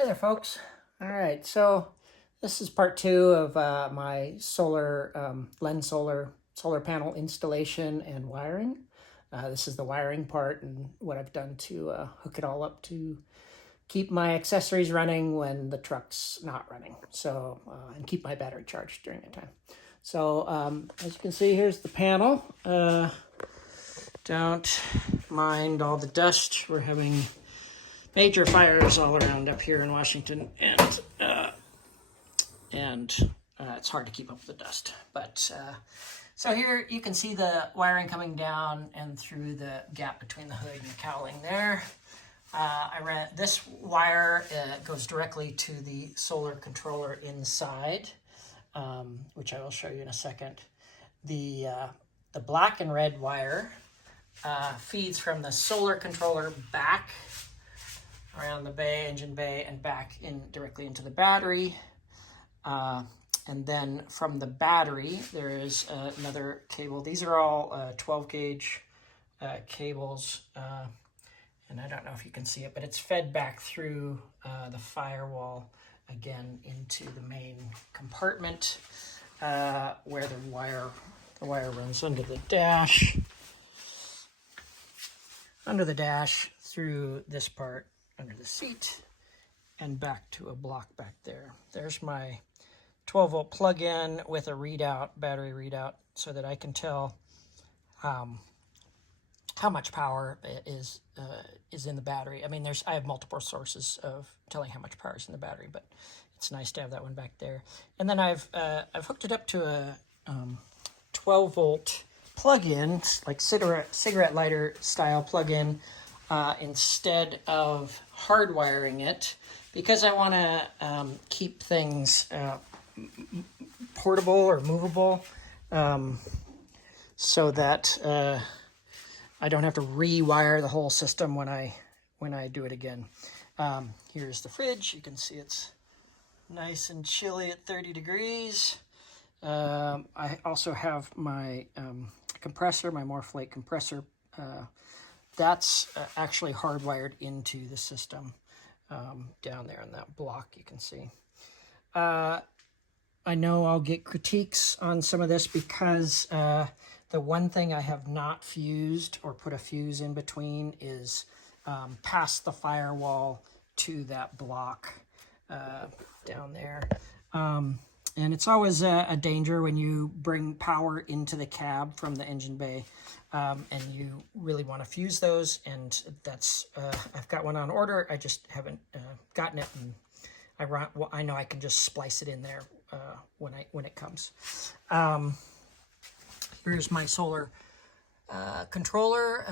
Hey there, folks. All right, so this is part two of my Lensun solar panel installation and wiring. This is the wiring part and what I've done to hook it all up to keep my accessories running when the truck's not running. So, and keep my battery charged during that time. So, as you can see, here's the panel. Don't mind all the dust. We're having major fires all around up here in Washington, and it's hard to keep up with the dust. But so here you can see the wiring coming down and through the gap between the hood and the cowling there. I ran this wire goes directly to the solar controller inside, which I will show you in a second. The black and red wire feeds from the solar controller back around the engine bay, and back in directly into the battery. And then from the battery, there is another cable. These are all 12 gauge cables. And I don't know if you can see it, but it's fed back through the firewall again into the main compartment where the wire runs under the dash, through this part under the seat and back to a block back there. There's my 12-volt plug-in with a battery readout, so that I can tell how much power is in the battery. I mean, I have multiple sources of telling how much power is in the battery, but it's nice to have that one back there. And then I've hooked it up to a 12-volt plug-in, like cigarette lighter style plug-in, instead of hardwiring it, because I want to keep things portable or movable, so that I don't have to rewire the whole system when I do it again. Here's the fridge. You can see it's nice and chilly at 30 degrees. I also have my compressor, my Morphlate compressor. That's actually hardwired into the system down there in that block, you can see. I know I'll get critiques on some of this because the one thing I have not fused or put a fuse in between is past the firewall to that block down there. And it's always a danger when you bring power into the cab from the engine bay, and you really want to fuse those. And that's I've got one on order. I just haven't gotten it, and I know I can just splice it in there when it comes. Here's my solar controller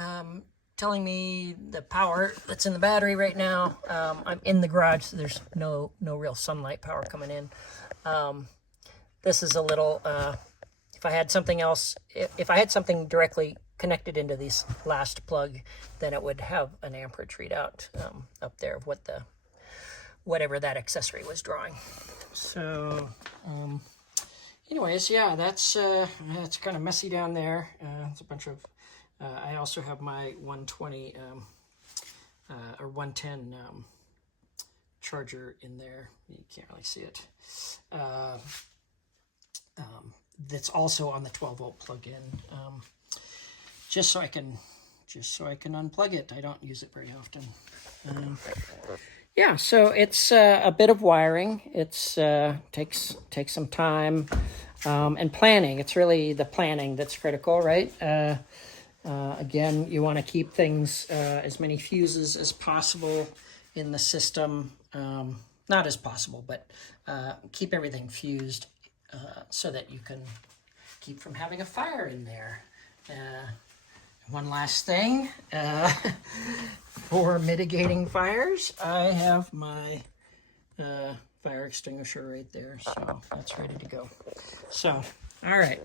telling me the power that's in the battery right now. I'm in the garage, so there's no real sunlight power coming in. This is a little, if I had something else, if I had something directly connected into this last plug, then it would have an amperage readout up there of whatever that accessory was drawing. So, anyways, yeah, that's kind of messy down there. It's a bunch of, I also have my 120 or 110 charger in there. You can't really see it. That's also on the 12-volt plug-in, just so I can unplug it. I don't use it very often. Yeah, so it's a bit of wiring. It's takes some time and planning. It's really the planning that's critical, right? Again, you want to keep things as many fuses as possible in the system. Not as possible, but keep everything fused so that you can keep from having a fire in there. One last thing, for mitigating fires, I have my fire extinguisher right there, so that's ready to go. So, all right.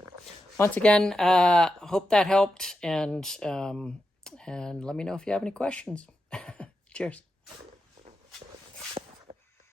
Once again, hope that helped, and let me know if you have any questions. Cheers.